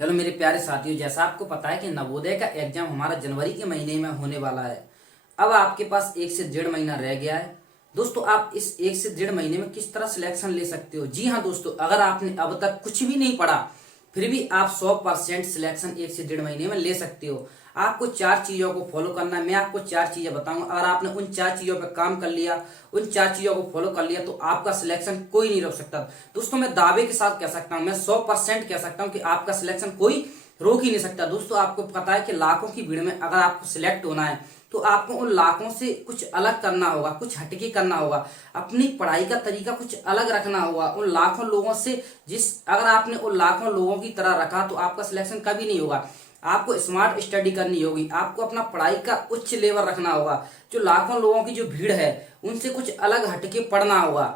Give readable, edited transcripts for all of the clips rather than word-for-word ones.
Hello मेरे प्यारे साथियों, जैसा आपको पता है कि नवोदय का एग्जाम हमारा जनवरी के महीने में होने वाला है। अब आपके पास 1 से 1.5 महीना रह गया है। दोस्तों, आप इस 1 से 1.5 महीने में किस तरह सिलेक्शन ले सकते हो? जी हाँ दोस्तों, अगर आपने अब तक कुछ भी नहीं पढ़ा फिर भी आप 100% सिलेक्शन 1 से 1.5 महीने में ले सकते हो। आपको 4 चीजों को फॉलो करना है। मैं आपको 4 चीजें बताऊंगा। अगर आपने उन 4 चीजों पर काम कर लिया, उन 4 चीजों को फॉलो कर लिया, तो आपका सिलेक्शन कोई नहीं रोक सकता। दोस्तों, मैं दावे के साथ कह सकता हूं, मैं 100% कह सकता हूं कि आपका सिलेक्शन कोई रोक ही नहीं सकता। दोस्तों, आपको पता है कि लाखों की भीड़ में अगर आपको सिलेक्ट होना है तो आपको उन लाखों से कुछ अलग करना होगा, कुछ हटके करना होगा, अपनी पढ़ाई का तरीका कुछ अलग रखना होगा उन लाखों लोगों से। अगर आपने उन लाखों लोगों की तरह रखा तो आपका सिलेक्शन कभी नहीं होगा। आपको स्मार्ट स्टडी करनी होगी, आपको अपना पढ़ाई का उच्च लेवल रखना होगा। जो लाखों लोगों की जो भीड़ है उनसे कुछ अलग हटके पढ़ना होगा।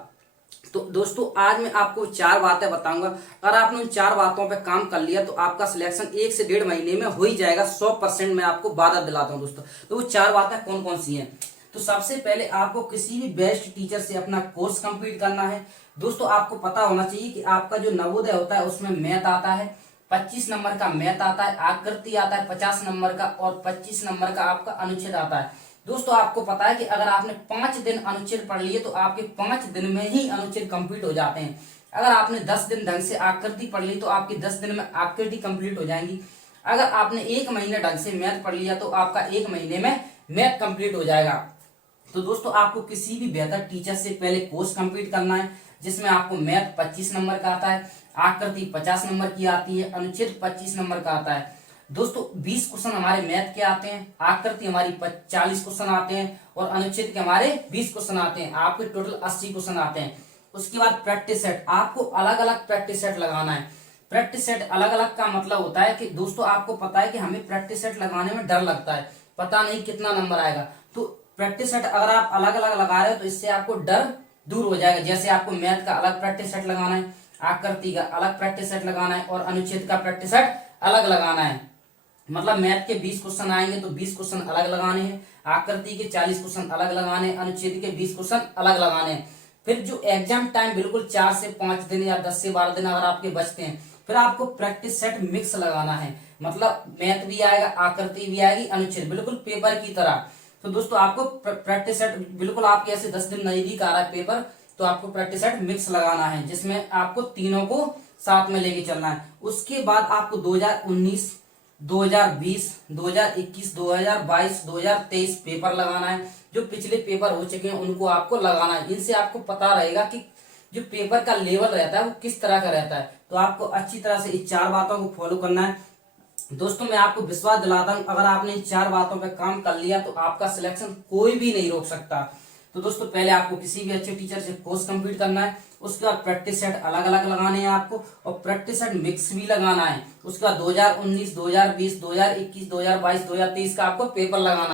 तो दोस्तों, आज मैं आपको 4 बातें बताऊंगा। अगर आपने उन 4 बातों पे काम कर लिया तो आपका सिलेक्शन 1 से 1.5 महीने में हो ही जाएगा। 100% मैं आपको वादा दिलाता हूं दोस्तों। तो वो 4 बातें कौन कौन सी हैं? तो सबसे पहले आपको किसी भी बेस्ट टीचर से अपना कोर्स कंप्लीट करना है। दोस्तों, आपको पता होना चाहिए कि आपका जो नवोदय होता है उसमें मैथ आता है, 25 नंबर का मैथ आता है, आकृति आता है 50 नंबर का, और 25 नंबर का आपका अनुच्छेद आता है। दोस्तों, आपको पता है कि अगर आपने 5 दिन अनुच्छेद पढ़ लिए तो आपके 5 दिन में ही अनुच्छेद कंप्लीट हो जाते हैं। अगर आपने 10 दिन ढंग से आकृति पढ़ ली तो आपकी 10 दिन में आकृति कंप्लीट हो जाएंगी। अगर आपने 1 महीने ढंग से मैथ पढ़ लिया तो आपका 1 महीने में मैथ कंप्लीट हो जाएगा। तो दोस्तों, आपको किसी भी बेहतर टीचर से पहले कोर्स कंप्लीट करना है, जिसमें आपको मैथ 25 नंबर का आता है, आकृति 50 नंबर की आती है, अनुच्छेद 25 नंबर का आता है। दोस्तों, 20 क्वेश्चन हमारे मैथ के आते हैं, आकृति हमारी 40 क्वेश्चन आते हैं, और अनुच्छेद के हमारे 20 क्वेश्चन आते हैं। आपके टोटल 80 क्वेश्चन आते हैं। उसके बाद प्रैक्टिस सेट, आपको अलग अलग प्रैक्टिस सेट लगाना है। प्रैक्टिस सेट अलग अलग का मतलब होता है कि दोस्तों, आपको पता है कि हमें प्रैक्टिस सेट लगाने में डर लगता है, पता नहीं कितना नंबर आएगा। तो प्रैक्टिस सेट अगर आप अलग अलग लगा रहे हो तो इससे आपको डर दूर हो जाएगा। जैसे आपको मैथ का अलग प्रैक्टिस सेट लगाना है, आकृति का अलग प्रैक्टिस सेट लगाना है, और अनुच्छेद का प्रैक्टिस सेट अलग लगाना है। मतलब मैथ के 20 क्वेश्चन आएंगे तो 20 क्वेश्चन अलग लगाने हैं, आकृति के 40 क्वेश्चन अलग लगाने हैं, अनुच्छेद के 20 क्वेश्चन अलग लगाने हैं। फिर जो एग्जाम टाइम बिल्कुल 4 से 5 दिन या 10 से 12 दिन अगर आपके बचते हैं, फिर आपको प्रैक्टिस सेट मिक्स लगाना है। मतलब मैथ भी आएगा, आकृति भी आएगी, अनुच्छेद, बिल्कुल पेपर की तरह। तो दोस्तों, आपको प्रैक्टिस सेट बिल्कुल आपके ऐसे 10 दिन नजदीक आ रहा है पेपर, तो आपको प्रैक्टिस सेट मिक्स लगाना है, जिसमें आपको तीनों को साथ में लेके चलना है। उसके बाद आपको 2019, 2020, 2021, 2022, 2023 पेपर लगाना है। जो पिछले पेपर हो चुके हैं उनको आपको लगाना है। इनसे आपको पता रहेगा कि जो पेपर का लेवल रहता है वो किस तरह का रहता है। तो आपको अच्छी तरह से इस 4 बातों को फॉलो करना है। दोस्तों, मैं आपको विश्वास दिलाता हूं, अगर आपने इन 4 बातों पे काम कर लिया तो आपका सिलेक्शन कोई भी नहीं रोक सकता। तो दोस्तों, पहले आपको किसी भी अच्छे टीचर से कोर्स कंप्लीट करना है। उसके बाद प्रैक्टिस सेट अलग अलग लगाने हैं आपको, और प्रैक्टिस सेट मिक्स भी लगाना है। उसके बाद 2019, 2020, 2021, 2022, 2023 का आपको पेपर लगाना है।